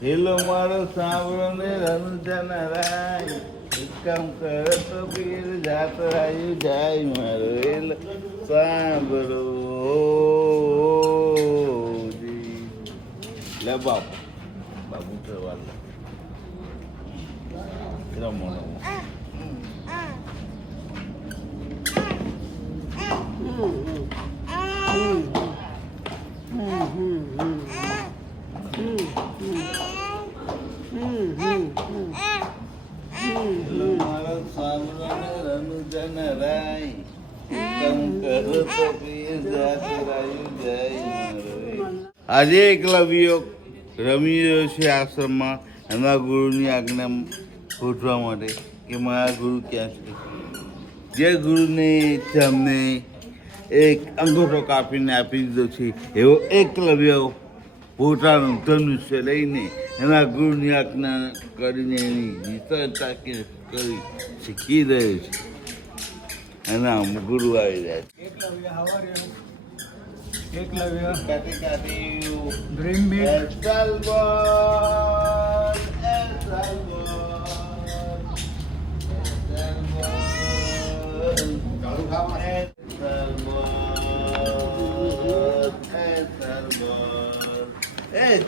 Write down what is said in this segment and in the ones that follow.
hello મારો સાંભળો ને રમજાન રાય એક કામ કરે તો પીર જાત રાયું જાય મારો હેલો સાંભળો જી લે બાપુ બાપુ કરવા લે રમો રમો મારો સાંભળો ને રમજાન રાય કામ કરો તો પીર જાત રાયું જાય મારો આજે એકલવ્ય રમી રહ્યો છે આશ્રમમાં એમના ગુરુની આજ્ઞા પૂછવા માટે કે મારા ગુરુ ક્યાં છે જે ગુરુને અમને એક અંગૂઠો કાપીને આપી દીધો છે એવો એકલવ્ય પોતાનું ધનુષ્ય લઈને એના ગુરુની આજ્ઞા કરીને એની નિસરતા કરી શીખી રહ્યો છે એના ગુરુ આવી રહ્યા છે એકલવ્ય કાટી કાટી dream big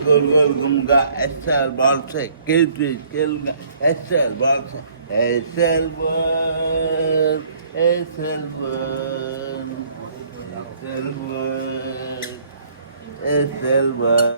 Gol gol gumga esel balse kelpi kelga esel balse esel bal esel bal esel bal esel bal